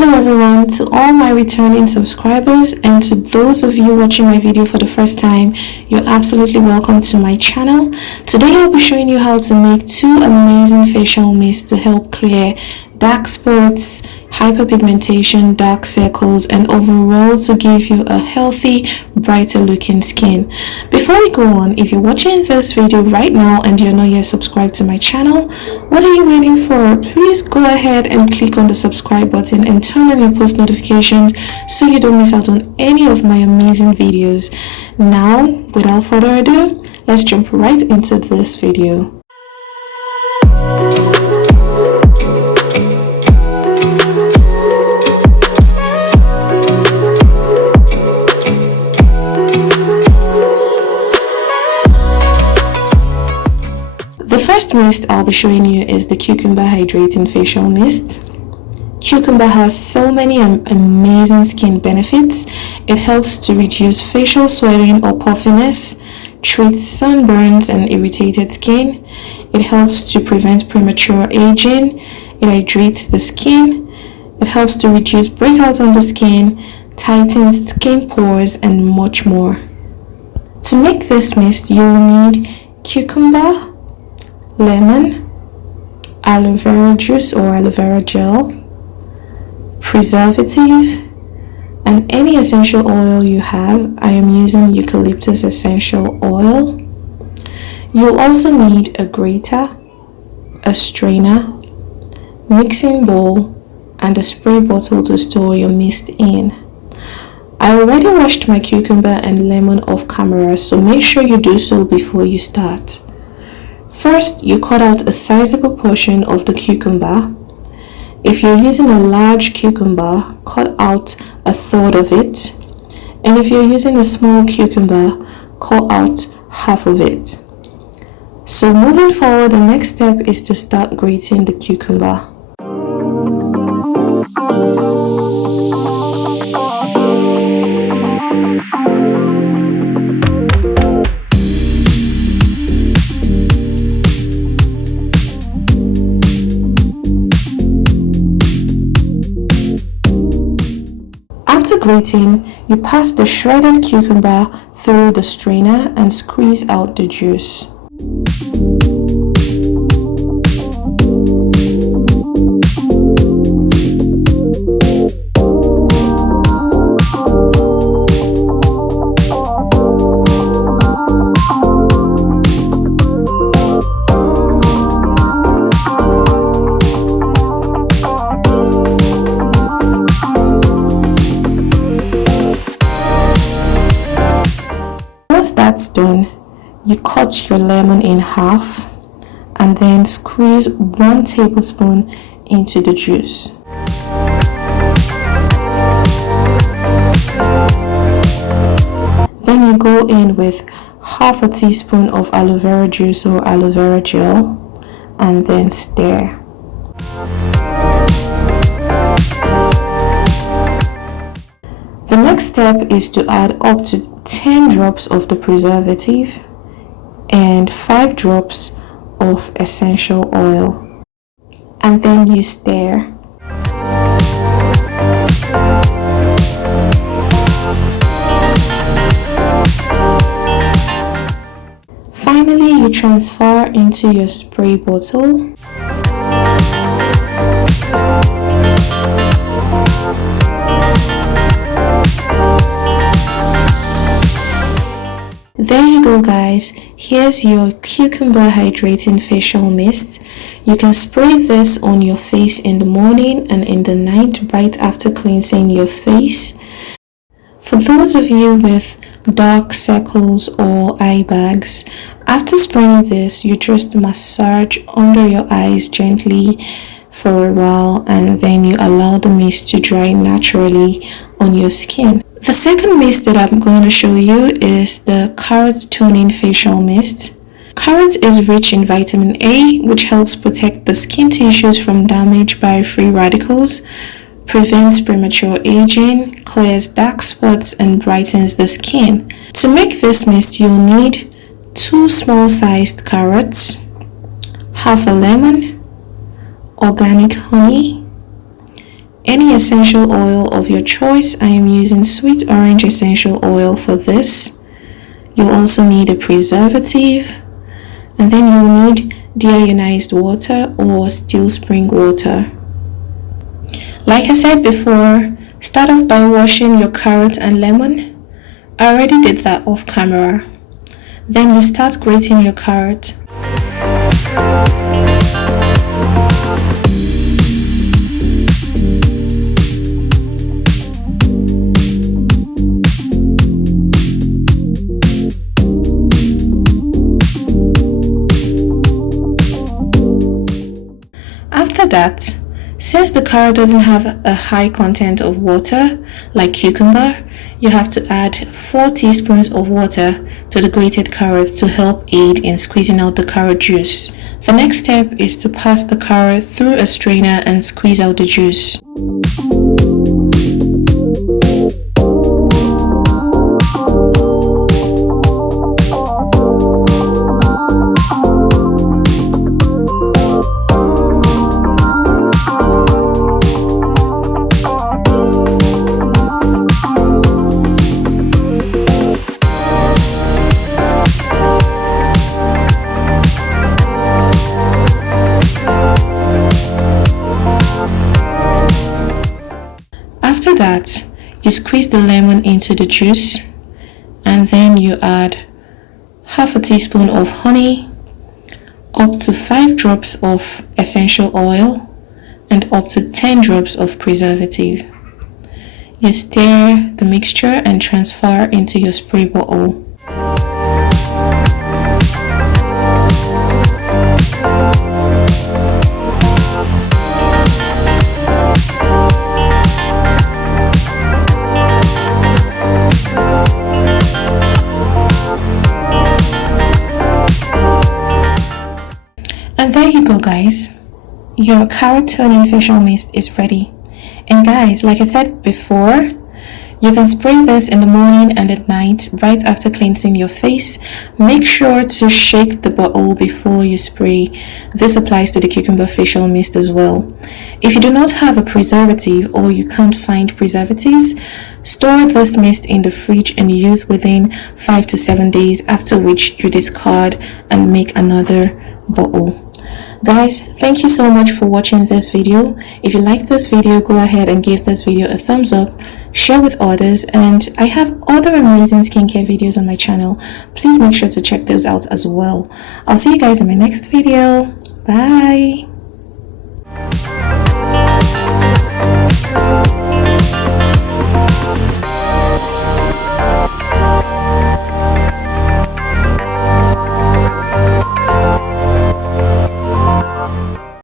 Hello everyone, to all my returning subscribers and to those of you watching my video for the first time, you're absolutely welcome to my channel. Today I'll be showing you how to make two amazing facial mists to help clear dark spots, hyperpigmentation, dark circles, and overall to give you a healthy, brighter looking skin. Before we go on, if you're watching this video right now and you're not yet subscribed to my channel, what are you waiting for? Please go ahead and click on the subscribe button and turn on your post notifications so you don't miss out on any of my amazing videos. Now, without further ado, let's jump right into this video. The first mist I'll be showing you is the Cucumber Hydrating Facial Mist. Cucumber has so many amazing skin benefits. It helps to reduce facial swelling or puffiness, treats sunburns and irritated skin. It helps to prevent premature aging. It hydrates the skin. It helps to reduce breakouts on the skin, tightens skin pores, and much more. To make this mist, you'll need cucumber, lemon, aloe vera juice or aloe vera gel, preservative, and any essential oil you have. I am using eucalyptus essential oil. You'll also need a grater, a strainer, mixing bowl, and a spray bottle to store your mist in. I already washed my cucumber and lemon off camera, so make sure you do so before you start. First, you cut out a sizable portion of the cucumber. If you're using a large cucumber, cut out a third of it. And if you're using a small cucumber, cut out half of it. So moving forward, the next step is to start grating the cucumber. After grating, you pass the shredded cucumber through the strainer and squeeze out the juice. Once that's done, you cut your lemon in half and then squeeze 1 tablespoon into the juice. Then you go in with half a teaspoon of aloe vera juice or aloe vera gel and then stir. The next step is to add up to 10 drops of the preservative and 5 drops of essential oil, and then you stir. Finally, you transfer into your spray bottle. There you go guys, here's your cucumber hydrating facial mist. You can spray this on your face in the morning and in the night right after cleansing your face. For those of you with dark circles or eye bags, after spraying this, you just massage under your eyes gently for a while and then you allow the mist to dry naturally on your skin. The second mist that I'm going to show you is the Carrot Toning Facial Mist. Carrot is rich in vitamin A, which helps protect the skin tissues from damage by free radicals, prevents premature aging, clears dark spots, and brightens the skin. To make this mist, you'll need 2 small-sized carrots, half a lemon, organic honey, any essential oil of your choice. I am using sweet orange essential oil for this. You'll also need a preservative, and then you'll need deionized water or still spring water. Like I said before, start off by washing your carrot and lemon. I already did that off camera. Then you start grating your carrot. After that, since the carrot doesn't have a high content of water like cucumber, you have to add 4 teaspoons of water to the grated carrot to help aid in squeezing out the carrot juice. The next step is to pass the carrot through a strainer and squeeze out the juice. After that, you squeeze the lemon into the juice, and then you add half a teaspoon of honey, up to 5 drops of essential oil, and up to 10 drops of preservative. You stir the mixture and transfer into your spray bottle. And there you go, guys. Your carrot toning facial mist is ready. And guys, like I said before, you can spray this in the morning and at night right after cleansing your face. Make sure to shake the bottle before you spray. This applies to the cucumber facial mist as well. If you do not have a preservative or you can't find preservatives, store this mist in the fridge and use within 5 to 7 days, after which you discard and make another bottle. Guys, thank you so much for watching this video. If you like this video, go ahead and give this video a thumbs up, share with others, and I have other amazing skincare videos on my channel. Please make sure to check those out as well. I'll see you guys in my next video. Bye.